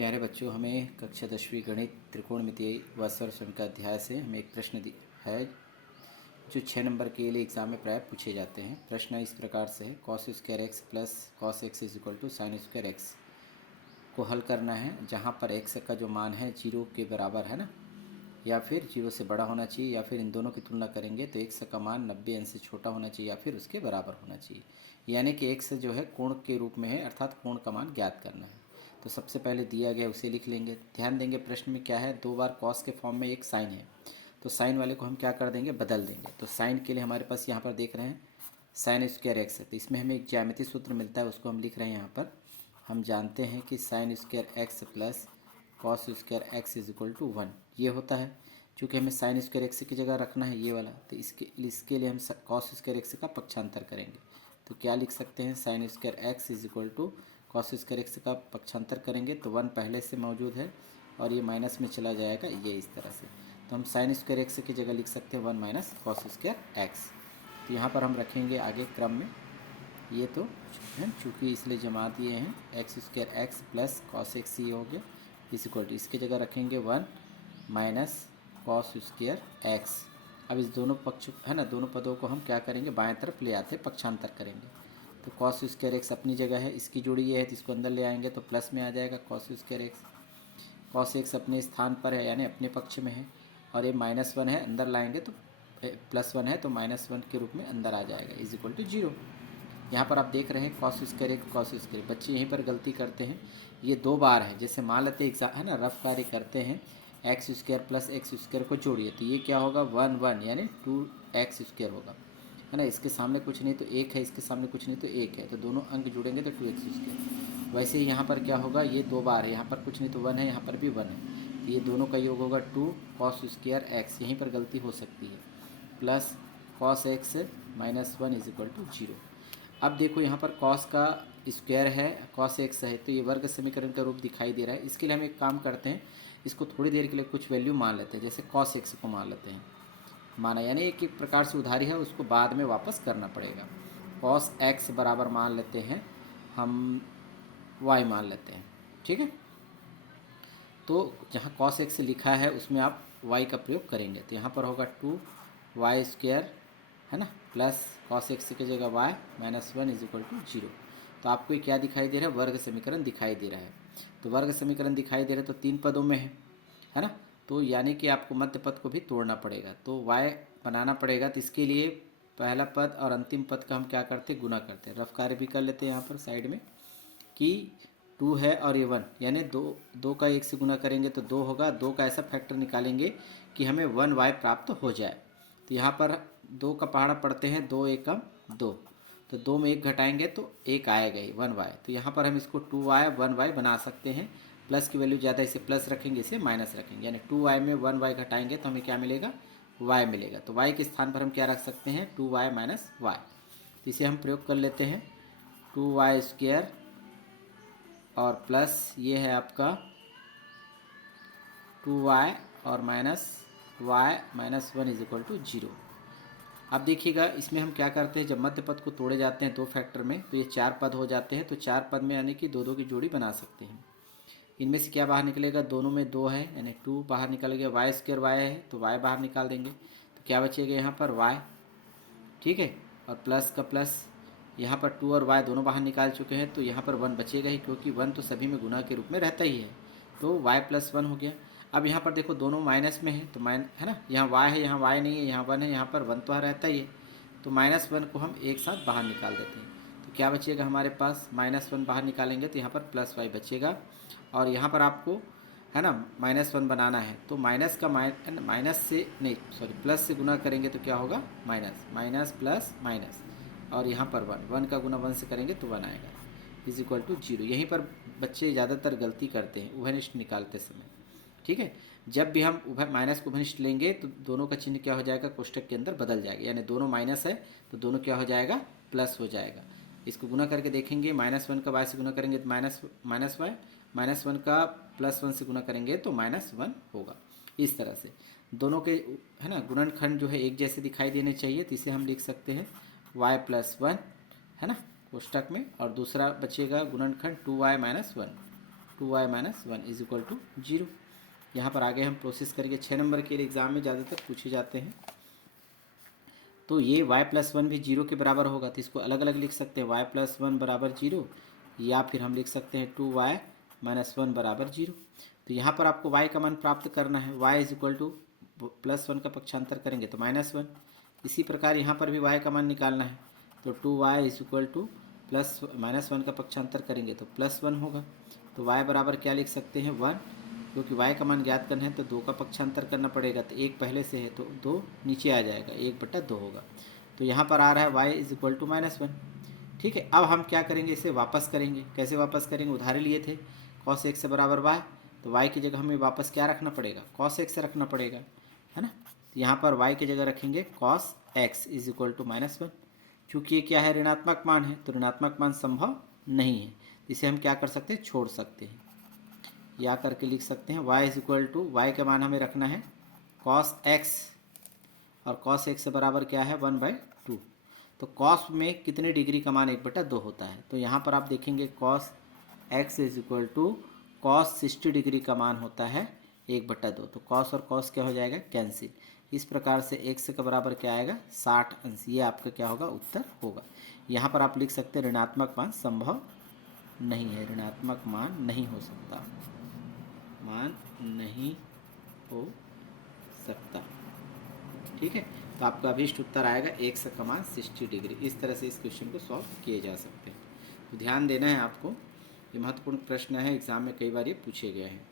प्यारे बच्चों, हमें कक्षा 10वीं गणित त्रिकोणमितीय व सरल का अध्याय से हमें एक प्रश्न है जो 6 नंबर के लिए एग्जाम में प्राय पूछे जाते हैं। प्रश्न इस प्रकार से है, cos square x plus cos x is equal to sine square x को हल करना है, जहाँ पर एक्स का जो मान है 0 के बराबर है ना, या फिर 0 से बड़ा होना चाहिए, या फिर इन दोनों की तुलना करेंगे तो एक्स का मान 90 अंश से छोटा होना चाहिए या फिर उसके बराबर होना चाहिए। यानी कि एक्स जो है कोण के रूप में है, अर्थात कोण का मान ज्ञात करना है। तो सबसे पहले दिया गया उसे लिख लेंगे। ध्यान देंगे प्रश्न में क्या है, 2 बार कॉस के फॉर्म में एक साइन है, तो साइन वाले को हम क्या कर देंगे, बदल देंगे। तो साइन के लिए हमारे पास यहाँ पर देख रहे हैं साइन स्क्वायर एक्स है, तो इसमें हमें एक ज्यामितीय सूत्र मिलता है, उसको हम लिख रहे हैं यहाँ पर। हम जानते हैं कि sine square x plus cos square x is equal to 1 ये होता है। चूँकि हमें साइन स्क्वायर एक्स की जगह रखना है ये वाला, तो इसके लिए हम कॉस स्क्वायर एक्स का पक्षांतर करेंगे। तो क्या लिख सकते हैं, sine square x is equal to cos square x का पक्षांतर करेंगे तो 1 पहले से मौजूद है और ये माइनस में चला जाएगा, ये इस तरह से। तो हम साइन स्क्वायर एक्स की जगह लिख सकते हैं 1 माइनस कॉस स्क्वायर एक्स। तो यहाँ पर हम रखेंगे आगे क्रम में, ये तो है चूँकि इसलिए जमा दिए हैं x square x plus cos x ये हो गया इस इक्वल टू, इसकी जगह रखेंगे 1 माइनस कॉस स्क्वायर एक्स। अब इस दोनों पक्ष है ना, दोनों पदों को हम क्या करेंगे, बाएं तरफ ले आते पक्षांतर करेंगे। तो कॉस स्क्वायर एक्स अपनी जगह है, इसकी जोड़ी ये है तो इसको अंदर ले आएंगे तो प्लस में आ जाएगा cos square x. Cos x अपने स्थान पर है यानी अपने पक्ष में है, और ये -1 है, अंदर लाएंगे तो +1 है तो -1 के रूप में अंदर आ जाएगा इज इक्वल टू 0। यहाँ पर आप देख रहे हैं cos square x cos square, बच्चे यहीं पर गलती करते हैं, ये 2 बार है। जैसे मान लेते हैं है ना, रफ कार्य करते हैं, x square plus x square को जोड़िए तो ये क्या होगा 1 1 यानी 2x स्क्वायर होगा, है ना। इसके सामने कुछ नहीं तो 1 है, इसके सामने कुछ नहीं तो 1 है, तो दोनों अंक जुड़ेंगे तो 2x स्क्वायर। वैसे ही यहाँ पर क्या होगा, ये 2 बार है, यहाँ पर कुछ नहीं तो 1 है, यहाँ पर भी 1 है, तो ये दोनों का योग होगा 2 कॉस स्क्वायर एक्स, यहीं पर गलती हो सकती है, plus cos x -1 is equal to 0। अब देखो यहाँ पर कॉस का स्क्वायर है, कॉस एक्स है, तो ये वर्ग समीकरण का रूप दिखाई दे रहा है। इसके लिए हम एक काम करते हैं, इसको थोड़ी देर के लिए कुछ वैल्यू मान लेते हैं, जैसे कॉस एक्स को मान लेते हैं, माना यानी एक प्रकार से उधारी है, उसको बाद में वापस करना पड़ेगा। कॉस एक्स बराबर मान लेते हैं हम वाई मान लेते हैं, ठीक है। तो जहाँ कॉस एक्स लिखा है उसमें आप वाई का प्रयोग करेंगे, तो यहाँ पर होगा 2y स्क्वायर है ना, प्लस कॉस एक्स की जगह y -1 इज इक्वल टू 0। तो आपको क्या दिखाई दे रहा है, वर्ग समीकरण दिखाई दे रहा है। तो वर्ग समीकरण दिखाई दे रहा है तो 3 पदों में है ना, तो यानी कि आपको मध्य पद को भी तोड़ना पड़ेगा, तो y बनाना पड़ेगा। तो इसके लिए पहला पद और अंतिम पद का हम क्या करते हैं, गुना करते हैं। रफ कार्य भी कर लेते हैं यहाँ पर साइड में कि 2 है और ये 1 यानी 2 का 1 से गुना करेंगे तो 2 होगा, 2 का ऐसा फैक्टर निकालेंगे कि हमें 1y प्राप्त हो जाए। तो यहाँ पर 2 का पहाड़ा पढ़ते हैं, 2 एकम 2, तो 2 में 1 घटाएंगे तो 1 आएगा ही 1y। तो यहाँ पर हम इसको 2y 1y बना सकते हैं, प्लस की वैल्यू ज़्यादा, इसे प्लस रखेंगे इसे माइनस रखेंगे, यानी 2y में 1y घटाएंगे तो हमें क्या मिलेगा, y मिलेगा। तो y के स्थान पर हम क्या रख सकते हैं, 2y - y। तो इसे हम प्रयोग कर लेते हैं, 2y स्क्वायर और प्लस ये है आपका 2y और -y -1 इज इक्वल टू 0। अब देखिएगा इसमें हम क्या करते हैं, जब मध्य पद को तोड़े जाते हैं 2 फैक्टर में तो ये 4 पद हो जाते हैं। तो 4 पद में यानी कि 2 की जोड़ी बना सकते हैं। इनमें से क्या बाहर निकलेगा, दोनों में 2 है यानी 2 बाहर निकल गया, y स्क्वायर y है तो y बाहर निकाल देंगे, तो क्या बचेगा यहाँ पर y, ठीक है, और प्लस का प्लस, यहाँ पर 2 और y दोनों बाहर निकाल चुके हैं तो यहाँ पर 1 बचेगा ही, क्योंकि 1 तो सभी में गुना के रूप में रहता ही है, तो y + 1 हो गया। अब यहाँ पर देखो दोनों माइनस में है तो है ना, यहाँ y है, यहाँ y नहीं है, यहाँ 1 है, यहाँ पर 1 तो रहता ही है, तो -1 को हम एक साथ बाहर निकाल देते हैं। तो क्या बचेगा हमारे पास, -1 बाहर निकालेंगे तो यहाँ पर +y बचेगा, और यहाँ पर आपको है ना -1 बनाना है तो माइनस का माइनस से नहीं सॉरी प्लस से गुना करेंगे तो क्या होगा, माइनस प्लस माइनस, और यहाँ पर 1 का गुना 1 से करेंगे तो 1 आएगा इज इक्वल टू 0। यहीं पर बच्चे ज़्यादातर गलती करते हैं उभयनिष्ठ निकालते समय, ठीक है। जब भी हम माइनस को उभयनिष्ठ लेंगे तो दोनों का चिन्ह क्या हो जाएगा, कोष्ठक के अंदर बदल जाएगा, यानी दोनों माइनस है तो दोनों क्या हो जाएगा, प्लस हो जाएगा। इसको गुना करके देखेंगे, -1 का y से गुना करेंगे तो माइनस y, -1 का +1 से गुना करेंगे तो -1 होगा। इस तरह से दोनों के है ना गुणनखंड जो है एक जैसे दिखाई देने चाहिए, तो इसे हम लिख सकते हैं y + 1 है ना कोष्ठक में, और दूसरा बचेगा गुणनखंड 2y - 1, 2y minus 1 is equal to 0। यहाँ पर आगे हम प्रोसेस करेंगे। 6 नंबर के लिए एग्जाम में ज़्यादातर पूछे जाते हैं। तो ये y प्लस 1 भी 0 के बराबर होगा, तो इसको अलग अलग लिख सकते हैं, y प्लस 1 बराबर 0, या फिर हम लिख सकते हैं 2y माइनस 1 बराबर 0। तो यहाँ पर आपको y का मान प्राप्त करना है। y is equal two plus 1 का पक्षांतर करेंगे तो माइनस 1। इसी प्रकार यहाँ पर भी y का मान निकालना है, तो 2y is equal two plus minus 1 का पक्षांतर करेंगे तो प्लस 1 होगा। तो y बराबर क्या लिख सकते हैं 1, क्योंकि y का मान ज्ञात करना है तो 2 का पक्षांतर करना पड़ेगा, तो 1 पहले से है तो 2 नीचे आ जाएगा, 1/2 होगा। तो यहाँ पर आ रहा है y is equal to minus 1। ठीक है, अब हम क्या करेंगे, इसे वापस करेंगे। कैसे वापस करेंगे, उधारे लिए थे cos x बराबर y, तो y की जगह हमें वापस क्या रखना पड़ेगा, cos x रखना पड़ेगा, है ना। तो यहाँ पर y की जगह रखेंगे cos x is equal to minus 1। चूँकि ये क्या है, ऋणात्मक मान है, तो ऋणात्मक मान संभव नहीं है, इसे हम क्या कर सकते हैं, छोड़ सकते हैं, या करके लिख सकते हैं y is equal to, y का मान हमें रखना है cos x, और cos x बराबर क्या है 1/2। तो cos में कितने डिग्री का मान 1/2 होता है, तो यहाँ पर आप देखेंगे cos x is equal to cos 60 degree का मान होता है 1/2। तो cos और cos क्या हो जाएगा, कैंसिल। इस प्रकार से x का बराबर क्या आएगा, 60 अंश। ये आपका क्या होगा, उत्तर होगा। यहाँ पर आप लिख सकते हैं ऋणात्मक मान संभव नहीं है, ऋणात्मक मान नहीं हो सकता, मान नहीं हो सकता। ठीक है, तो आपका अभीष्ट उत्तर आएगा x का मान 60 डिग्री। इस तरह से इस क्वेश्चन को सॉल्व किए जा सकते हैं। तो ध्यान देना है आपको, ये महत्वपूर्ण प्रश्न है, एग्जाम में कई बार ये पूछे गए हैं।